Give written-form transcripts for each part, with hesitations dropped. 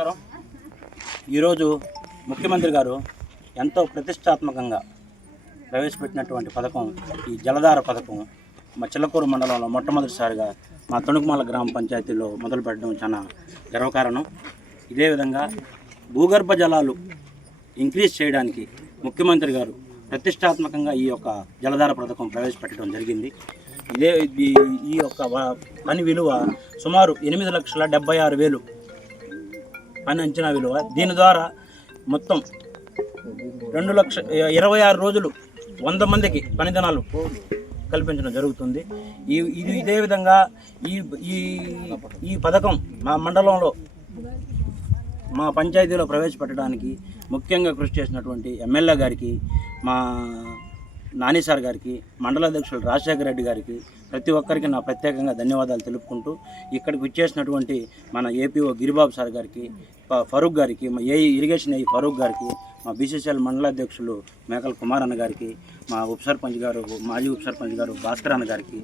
నమస్కారం. ఈరోజు ముఖ్యమంత్రి గారు ఎంతో ప్రతిష్టాత్మకంగా ప్రవేశపెట్టినటువంటి పథకం ఈ జలధార పథకం మా చిల్లకూరు మండలంలో మొట్టమొదటిసారిగా మా తణుకుమాల గ్రామ పంచాయతీలో మొదలుపెట్టడం చాలా గర్వకారణం. ఇదే విధంగా భూగర్భ జలాలు ఇంక్రీజ్ చేయడానికి ముఖ్యమంత్రి గారు ప్రతిష్టాత్మకంగా ఈ యొక్క జలధార పథకం ప్రవేశపెట్టడం జరిగింది. ఈ యొక్క పని విలువ సుమారు 8,76,000 పని అంచనా విలువ. దీని ద్వారా మొత్తం 2,26,000 రోజులు 100 మందికి పని దినాలు కల్పించడం జరుగుతుంది. ఇదే విధంగా ఈ పథకం మా మండలంలో మా పంచాయతీలో ప్రవేశపెట్టడానికి ముఖ్యంగా కృషి చేసినటువంటి ఎమ్మెల్యే గారికి, మా నాని సార్ గారికి, మండలాధ్యక్షులు రాజశేఖర రెడ్డి గారికి, ప్రతి ఒక్కరికి నా ప్రత్యేకంగా ధన్యవాదాలు తెలుపుకుంటూ ఇక్కడికి వచ్చేసినటువంటి మన ఏపీఓ గిరిబాబు సార్ గారికి, ఫరూక్ గారికి, మా ఇరిగేషన్ ఫరూక్ గారికి, మా బీసీసీఎల్ మండలాధ్యక్షులు మేకల కుమార్ అన్న గారికి, మా ఉప సర్పంచ్ గారు, మాజీ ఉప సర్పంచ్ గారు భాస్కర్ అన్న గారికి,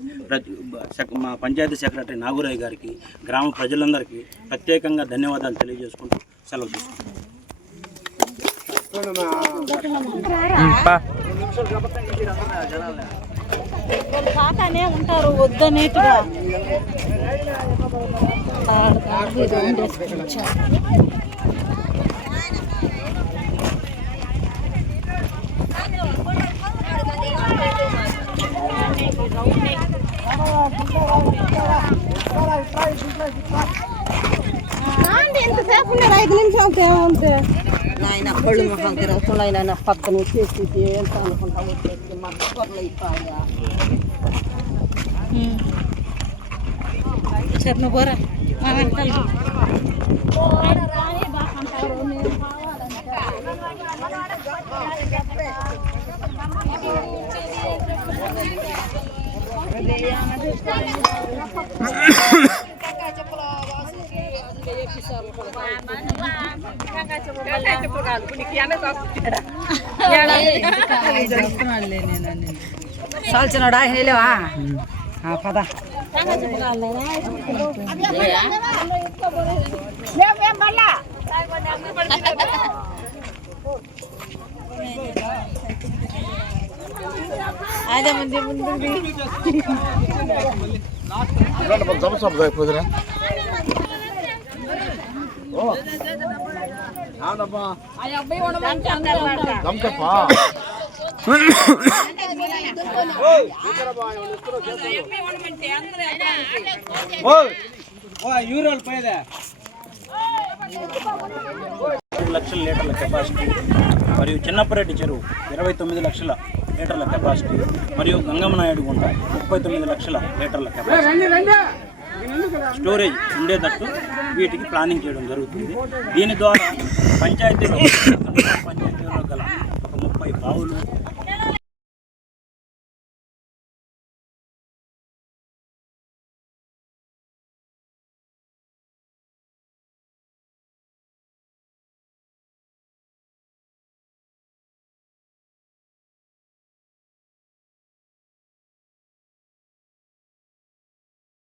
మా పంచాయతీ సెక్రటరీ నాగురాయ్ గారికి, గ్రామ ప్రజలందరికీ ప్రత్యేకంగా ధన్యవాదాలు తెలియజేసుకుంటూ సెలవు తీసుకుంటాం. కాకనే ఉంటారు వద్దనేట్టుగా ఎంతసేపు 5 నిమిషాలు ఏమంటే నాయన పళ్ళు మొహం తిరుగుతున్నాయి. నాయన పక్కన వచ్చేసి ఎంత అనుకుంటా వచ్చేసి మా కూరలు ఇస్తాయా చెర్న బోర మా వెంటలు సాల్చినాడా లేవా పద అదే ముందు ముందు లక్షల లీటర్ల కెపాసిటీ మరియు చిన్నపరెడ్డి చెరువు 29 లక్షల లీటర్ల కెపాసిటీ మరియు గంగమ్మనాయుడు గుంట 39 లక్షల లీటర్ల కెపాసిటీ స్టోరేజ్ ఉండేటట్టు వీటికి ప్లానింగ్ చేయడం జరుగుతుంది. దీని ద్వారా పంచాయతీలో గల ఒక 30 బావులు,